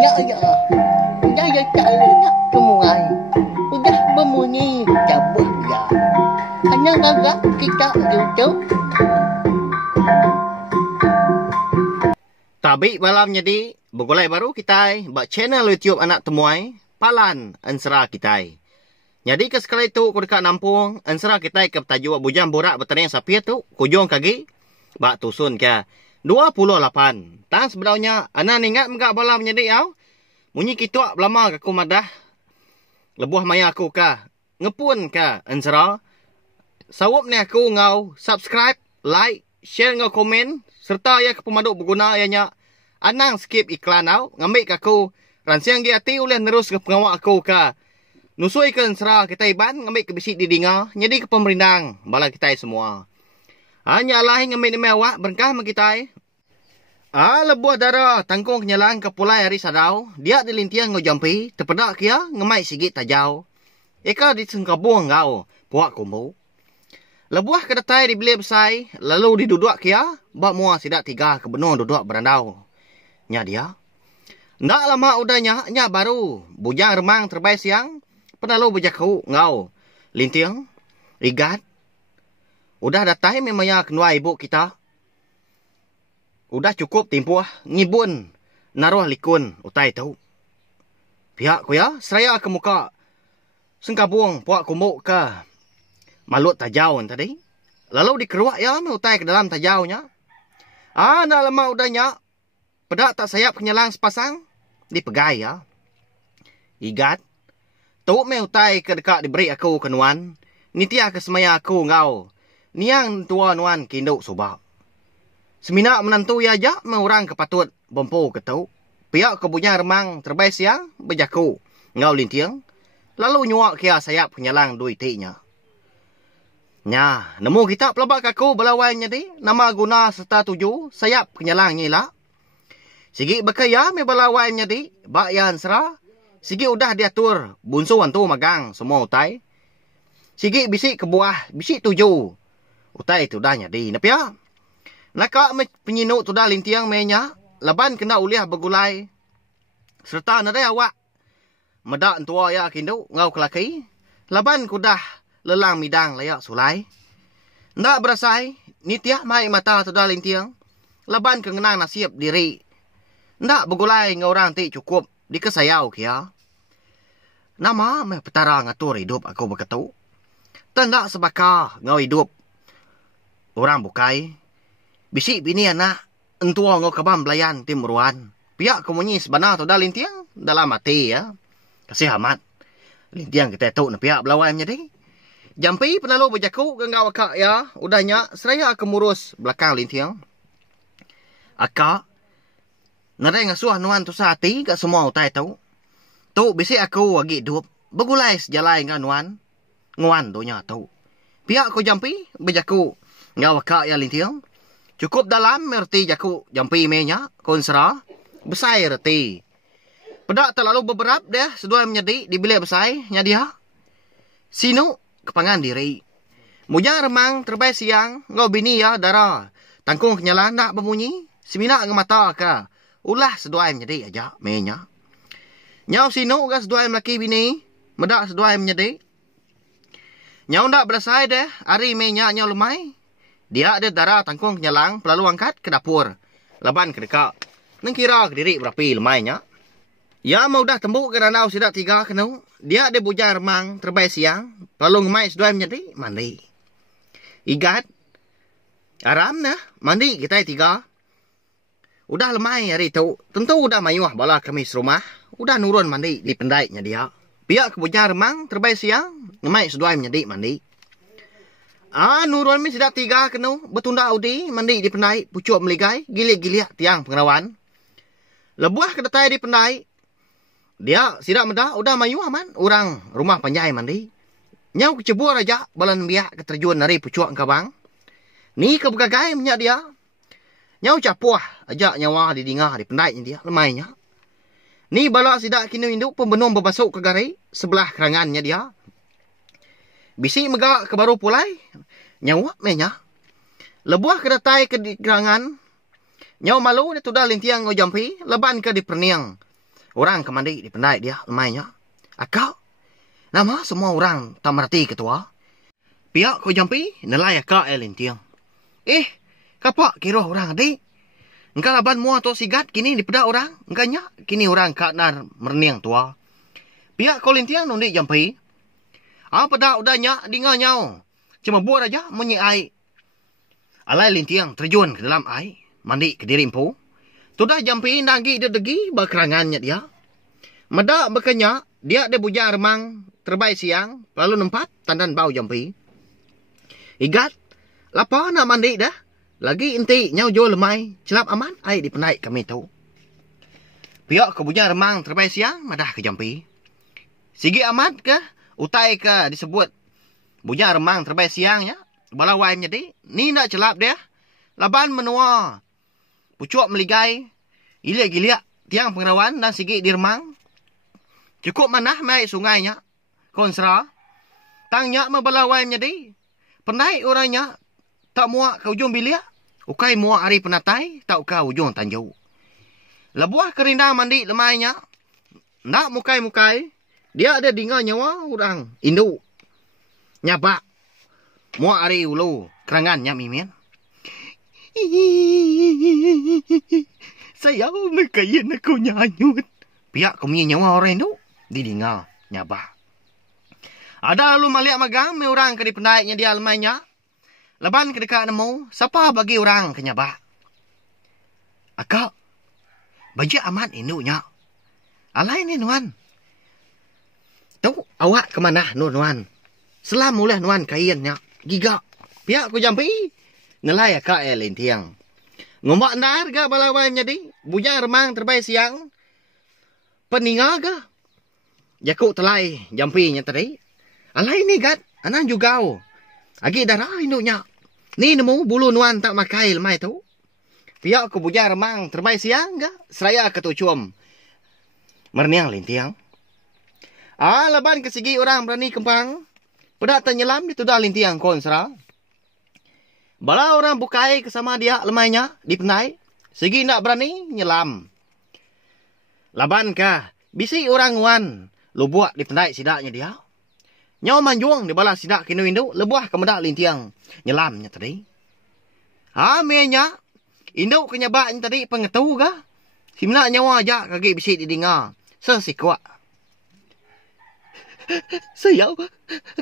Ya, ya. Udah ya caranya semua. Udah berbunyi cabut ya. Hanya agak kita YouTube. Tabi malam jadi begulai baru kita buat channel YouTube anak temuai Palan Ansara kita. Jadi ke sekali tu aku dekat Nampung Ansara kita ke tajuk bujang borak bertanya sapi tu kujung kaki bak tusun ke 28. Tang sebenarnya anak ingat enggak malam jadi au. Munyi kita lama aku madah lebuh maya aku ka ngepun ka Ansara. Sawap ni aku ngau subscribe, like, share ngau komen serta ya ke pemaduk berguna ianya anang skip iklan au ngambil ke aku ransiang dia hati oleh terus ke pengawak aku ka nusui ke Ansara kita iban ngambil ke bisik di dinga jadi ke pemerintang bala kita semua hanya lah ngambil mewah berkah kita lebuh darah tangkung kenyalang ke pulai hari sadau dia dilintian ngau jampi terpedak kia ngamai sigit tajau eka di sengkabung ngau puak kumbu lebuah ke datai dibeli besai, lalu diduduk kia, bak mua sidak 3 ke benung duduk berandau. Nya dia. Ndak lama udahnya, nya baru. Bujang remang terbaik siang, penalu bujaku ngau. Lintiang, igat. Udah datai memangnya kenua ibu kita. Udah cukup timpuah, ngibun, naruh likun, utai tahu. Pihak ku ya, seraya ke muka. Sengkabung, puak kumuk ke. Malut tajauan tadi. Lalu dikeruak ya, utai ke dalam tajaunya. Nak lama udahnya. Pedak tak sayap kenyalang sepasang. Dipegai ya. Igat. Tuk me utai ke dekat diberi aku ke nuan. Nitia ke semaya aku ngau. Niang tua nuan kinduk subak. Seminak menantu ya aja, orang kepatut bompo ke tau. Pihak kebunya remang terbaik siang, berjaku. Ngau lintiang. Lalu nyuak kia sayap kenyalang duitinya. Nya, nemu kita pelabak aku belawainya di. Nama guna serta tuju, sayap kenyalang nyila. Sigi berkaya me belawainya di. Bak ya Ansara. Sigi udah diatur. Bunsu antu magang semua utai. Sigi bisik kebuah, bisik tuju. Utai tu dah nyadi. Napia? Nakak penyinuk tu dah lintiang menya. Laban kena uliah bergulai. Serta nadai awak. Medak antua ya kindu, ngau kelaki. Laban kudah. Lelang midang layak sulai. Ndak berasai. Nitiah mai mata sudah lintiang. Laban kengenang nasib diri. Ndak bergulai ngorang ti cukup. Dikesayau kia. Nama meh petara ngatur hidup aku berketu. Tendak sebaka ngau hidup. Orang bukai. Bisik bini anak. Entua ngau kabam belayan timuruan. Pihak kemunyi sebenar sudah lintiang. Dalam mati ya. Kasih amat. Lintiang kita tu na pihak belawai menjadi. Jampi penalu berjaku ke ngau akak ya. Udahnya seraya kemurus belakang lintiang. Akak. Nadai ngasuh nuan tu sehati ke semua utai tau. Tu bisik aku lagi hidup. Bergulai sejalai dengan nuan. Nguan tu nya tau. Pihak ku jampi berjaku ngau akak ya lintiang. Cukup dalam merti jaku jampi menya. Konsera. Besai reti. Pedak terlalu beberap dah. Sedua menjadi di bilik besai. Nya dia. Sinu. Kepangan diri. Mujang remang terbaik siang. Ngau bini ya darah. Tangkung kenyalan tak berbunyi. Seminak ke mata ke. Ulah seduai menjadi aja. Menya. Nyau sinu ke seduai lelaki bini. Medak seduai menjadi. Nyau tak berasai deh. Hari menya nyau lemai. Dia ada darah tangkung kenyalang. Pelalu angkat ke dapur. Laban ke dekat. Neng kira ke diri berapi lemainya. Ya mau dah tembuk ke ranau sidak 3 kenu. Dia ada bujang remang terbaik siang. Lalu ngemai seduai menjadi mandi. Igat. Aram nah. Mandi kita 3. Udah lemai hari tu. Tentu udah mayuah bala kami serumah. Udah nurun mandi di pendaiknya dia. Pihak ke bujang remang terbaik siang. Ngemai seduai menjadi mandi. Nurun mi sidak 3 kenu. Betunda udi mandi di pendaik. Pucuk meligai. Gilik-gilik tiang pengerawan. Lebuah ke detai di pendaik. Dia sidak medah udah mayu aman orang rumah panjai mandi. Nyau kecebur aja balan biak keterjun dari pucuk kabang. Ni kebegagai minyak dia. Nyau capuah aja nyawa di dingah di pendainya dia lemainya. Ni bala sidak kini induk pembenung berbasuk ke gari sebelah kerangannya dia. Bisi megak ke baru pulai. Nyawa menya. Lebuah ke datai ke kerangan. Nyau malu dia tudah lintiang ngo jampi, leban ke di perniang. Orang ke mandi di pendai dia, lemainya. Akak, nama semua orang tak merhati ketua. Pihak ko jampi, nilai akak lintiang. Kapak kira orang adik. Engkau laban mua tu sigat, kini di pedak orang. Engkanya, kini orang kak nar merniang tua. Pihak ko lintiang nundi jampi. Pedak udahnya, dinga nyau. Cuma buat aja, menyi air. Alai lintiang terjun ke dalam air. Mandi ke dirimpu. Tudah jampi nagi dia degi berkerangannya dia. Medak berkenyak, dia ada bujang remang terbaik siang, lalu nempat tandan bau jampi. Igat, lapa nak mandi dah. Lagi inti nyau jo lemai, celap aman air di penai kami tu. Pihak ke bujang remang terbaik siang, madah ke jampi. Sigi amat ke, utai ke disebut bujang remang terbaik siangnya. Balawai menjadi, ni nak celap dia. Laban menua. Pucuk meligai, giliak-giliak, tiang pengerawan dan sigi di remang. Cukup manah mai sungainya, konsra. Tangnya membelawai menjadi. Pendai orangnya, tak muak ke ujung biliak. Ukai muak hari penatai, tak ukai ujung tanjau. Lebuah kerindang mandi lemainya. Nak mukai-mukai, dia ada dengar nyawa orang induk. Nyabak. Muak hari ulu, kerangannya mimin. Saya mekayin aku nyanyut. Pihak kau punya nyawa orang itu didengar nyabah. Ada lalu maliak magang me orang ke di pendaiknya dia lemainya. Leban ke dekat nemu, siapa bagi orang ke nyabah? Akak, baja amat induknya. Alai ni nuan. Tahu awak ke mana nuan? Selam mulai nuan kainnya. Gigak. Pihak ku jampi. Ngelai akak lintiang. Ngombak ndar ga balawai menjadi. Bujang remang terbaik siang. Peninga ga. Jakuk telai jampinya tadi. Alai ni gat. Anan juga. Agi darah induknya. Ni nemu bulu nuan tak makai lemai tu. Pihak ku bujang remang terbaik siang ga. Seraya ketucum. Merniang lintiang. Leban ke segi orang berani kempang. Pedak tenyelam itu dah lintiang konsra. Bala orang bukai kesama dia lemainya di penai. Segi nak berani nyelam. Laban kah? Bisi orang wan. Lu buat di penai sidaknya dia. Nyau manjuang di bala sidak kinu induk. Lebuah kemedak lintiang. Nyelamnya tadi. Menya. Induk kenyabaknya tadi pengetu kah? Simnak nyawa aja kaki bisi didengar. Sesikwa. Saya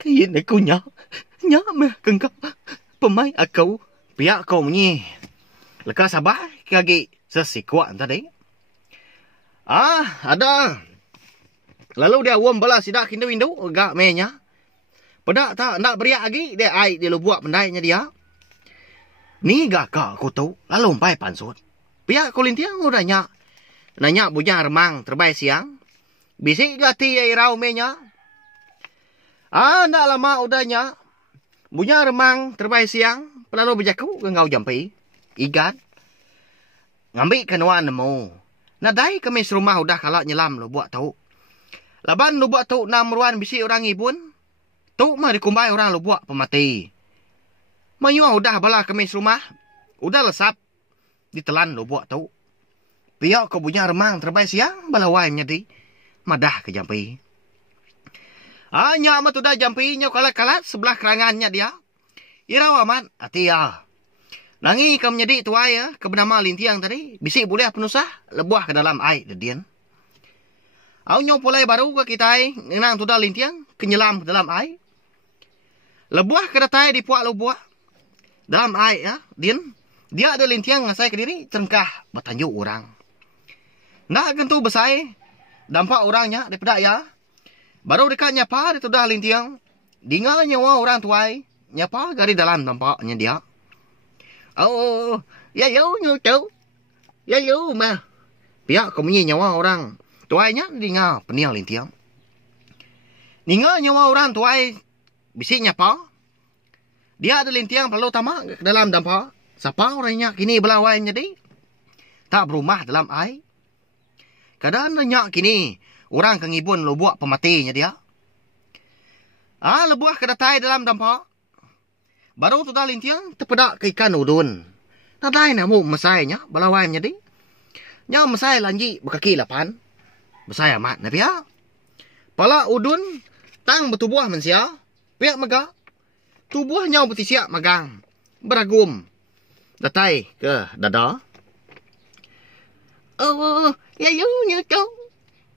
kain aku nyak meh kengkap pemai aku pihak kau ni lekas sabar kaki sesikwa tadi. Ada lalu dia wom bala sidak hindu agak menya pedak tak nak beriak lagi dia ai dia buat pendainya dia ni gak aku tu lalu umpai pansut pihak kau lintiang udah nanya bujang remang terbaik siang bisik gati ai rau menya. Ndak lama udahnya. Bunyi remang terbaik siang. Pelalu berjaku ngau jampi. Igat. Ngambil kenuan nemu. Nadai kemis rumah udah kalau nyelam lu buat tahu. Laban lu buat tahu 6 ruan bisi orang ibun. Tu mah dikumbai orang lu buat pemati. Mayuah udah bala kemis rumah. Udah lesap. Ditelan lu buat tahu. Pihak kau bunyi remang terbaik siang. Balawai menjadi. Madah ke jampi. Nyak mah tu dah jampinya kalat-kalat sebelah kerangannya dia. Irau amat hati ya. Nangi kam menjadi tua ya ke bernama lintiang tadi. Bisik boleh penusah lebuah ke dalam air dedian. Nyok pulai baru ke kita ngenang tu dah lintiang kenyelam ke dalam air. Lebuah ke datai di puak lebuah dalam air ya. Dia ada lintiang ngasai ke diri cerengkah bertanjuk orang. Nak gentu besai dampak orangnya daripada ya. Baru dekat nyapa dia tu dah lintiang. Dengar nyawa orang tuai. Nyapa gari dalam tampaknya dia. Ya yo nyucau. Ya yo mah. Pihak kau punya nyawa orang tuainya dengar peniang lintiang. Dengar nyawa orang tuai bisik nyapa. Dia ada lintiang perlu tamak dalam dampak. Siapa orangnya kini belawai jadi. Tak berumah dalam air. Kadang nyak kini. Orang kengibun lo buat pematinya dia. Lebuah ke datai dalam dampak. Baru tu dah lintiang terpedak ke ikan udun. Nadai na mo masay nya balaway nya di. Nya masay lanji bekaki lapan. Masay amat na pia. Pala udun tang betubuh mensia. Pia maga. Tubuh nya betisia magang. Beragum. Datai ke dada. Ya nya cháu.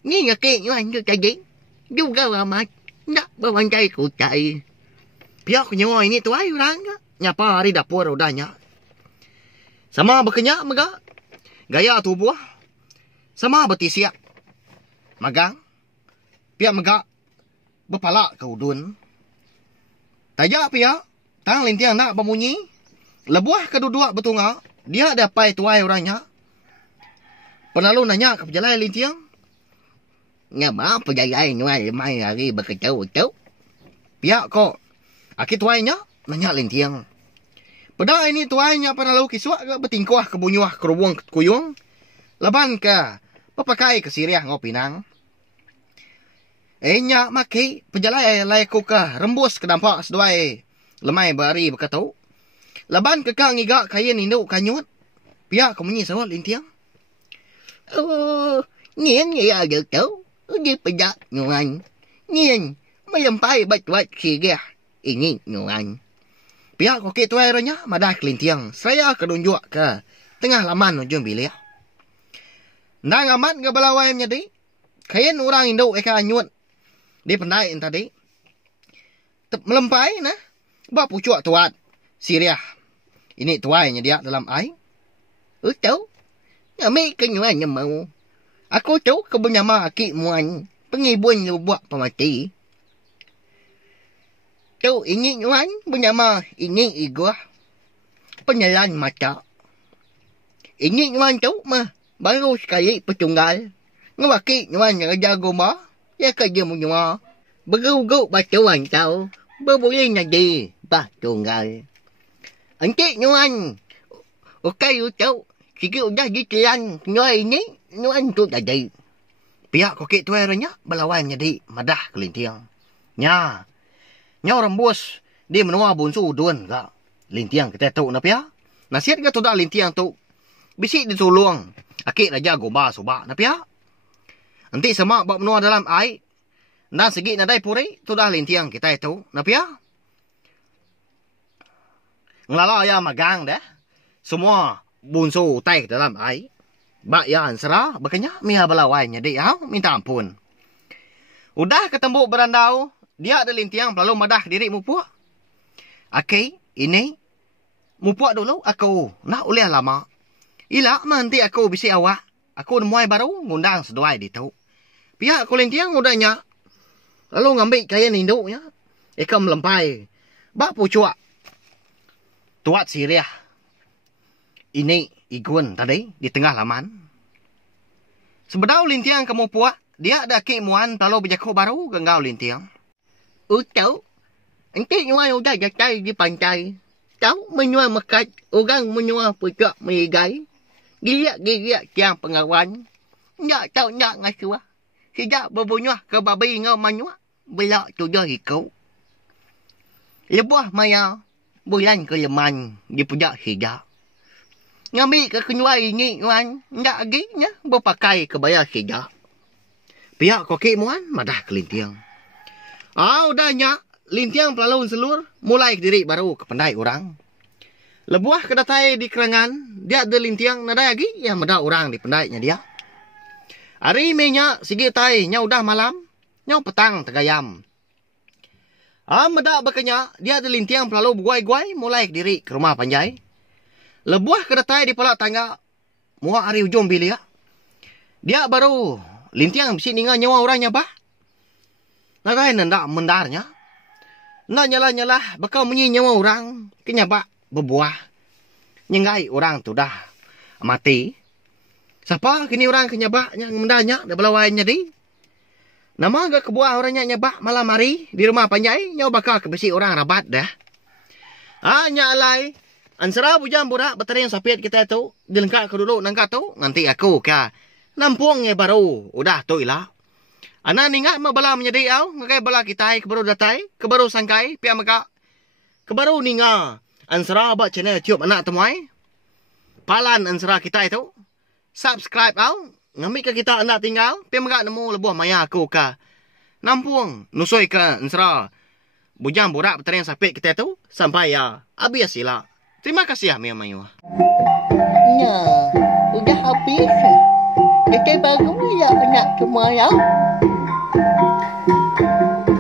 Ni nhà kia anh cho chạy gì. Dù ga mà. Nak bawa cai ku cai. Pia kunyo ini tuai orang. Nyapa hari dapur udahnya. Sama bekenyak maga. Gaya tubuh. Sama betisia. Magang. Pia maga. Bepala ke udun. Tajak pia. Tang lintiang nak berbunyi. Lebuah kedua betungga. Dia dapai tuai orangnya. Penalu nanya ke pejalan lintiang. Nhà má pejalan nyuai mai hari berkecau-kecau. Pia kok. Aki tuainya nanya lintiang. Pada ini tuainya penalu kiswak ke betingkuah ke bunyuah ke ruang kuyung. Leban ke pepakai ke siriah ngopinang. Nya maki pejalan laiku ke rembus ke dampak seduai. Lemai bari berkatau. Leban ke kang iga kain induk kanyut. Pia kemunyi sawat lintiang. Nghiền ya được cháu. Đi pejak nyuan. Nghiền. Melempai bat-bat siriah. Ini nyuan. Pihak kokek tuai ranya madah kelintiang. Saya kedunjuk ke tengah laman ujung bilik. Nang amat ke balawai menjadi. Kain orang Indo eka anyut. Di pendai tadi. Melempai nah. Bap pucuk tuat. Siriah. Ini tuainya dia dalam air. Cháu. Kami kenyuan yang mau. Aku cháu kebenyama aki muan. Pengibun buat pemati. Cháu ingin nyuan benyama ingin igua. Penyalan mata. Ingin nyuan cháu mah. Baru sekali petunggal. Ngewaki nyuan yang jago mah. Ya kerja menyua. Bergau-gau batuan cháu. Berboleh jadi patunggal. Encik nyuan. Okey cháu. Sikit udah ditelan. Nyuan ini. Nyuan tu tadi. Pihak kokek tuai ranya balawai menjadi madah kelintiang. Nya. Nya rembus. Dia menua bunsu udun ka. Lintiang kita tahu na pia. Nasihat ka tu dah lintiang tu. Bisik ditolong. Akik raja goba soba na pia. Nanti sama bak menua dalam air. Dan segi nadai puri. Tu dah lintiang kita tahu na pia. Ngelala ya magang dah. Semua bunsu tai ke dalam air. Bak ya ansara. Bakanya miha balawai nyadi ya. Minta ampun. Udah ketemu berandau. Dia ada lintiang lalu madah diri mupuak. Okey, ini mupuak dulu aku nak uliah lama. Ila nanti aku bisi awak. Aku nemuai baru ngundang seduai ditu. Pihak aku lintiang udahnya. Lalu ngambil kain induknya. Eka melempai. Bak pucuk. Tuat siriah. Ini igun tadi di tengah laman. Sebedau lintiang kamu puak. Dia ada kemuan lalu berjaku baru genggau lintiang. Cháu. Encik nyuan udah jatai di pantai. Cháu menyuan mekat. Orang menyuan pucuk merigai. Giliak-giliak tiang pengawan. Nyak tahu nyak ngasuah. Sejak berbunyuah ke babi ngau manyuah. Belak tujuh hikau. Lebuah maya. Bulan ke leman. Di pujak sejak. Ngambil ke kenyuai ini nyuan. Nyak lagi nya. Berpakai kebaya sejak. Pihak kokek muan madah kelintiang. Udahnya. Lintiang pelalun selur. Mulai diri baru ke pendai orang. Lebuah kedatai di kerangan. Dia ada lintiang nadai lagi. Yang madah orang di pendainya dia. Hari menya sigi tai. Nya udah malam. Nya petang tegayam. Madah berkenya. Dia ada lintiang pelalu berguai-guai. Mulai diri ke rumah panjai. Lebuah kedatai di palak tangga. Muak hari ujung bilik. Dia baru. Lintiang bisi ningan nyawa orangnya bah. Nadai nendak mendarnya. Nak nyalah-nyalah bakal menyi nyawa orang. Kenyabak berbuah. Nyengai orang tu dah mati. Siapa kini orang kenyabak yang mendarnya. Dah belawainya di. Nama agak kebuah orangnya nyabak malam hari. Di rumah panjai. Nyawa bakal kebisi orang rabat dah. Nyalai. Ansara bujang budak bertering sapiat kita tu. Dilengkap ke dulu nangka tu. Nanti aku ke. Nampungnya baru. Udah tu ilah. Anak ningat mabala menjadi au. Ngakai bala kita kebaru datai. Kebaru sangkai. Pia maka. Kebaru ninga. Ansara abak channel tiup anak temuai. palan ansara kita itu. Subscribe au. Ngambil ke kita anda tinggal. Pi merak nemu lebuh maya aku ka. Nampung nusoi ke ansara. Bujang borak bertarian sapit kita tu. Sampai ya. Habis sila. Terima kasih ya Mia Mayu. Ya, udah habis. Kita baru ya anak semua ya.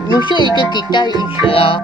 Nusui ke kita insya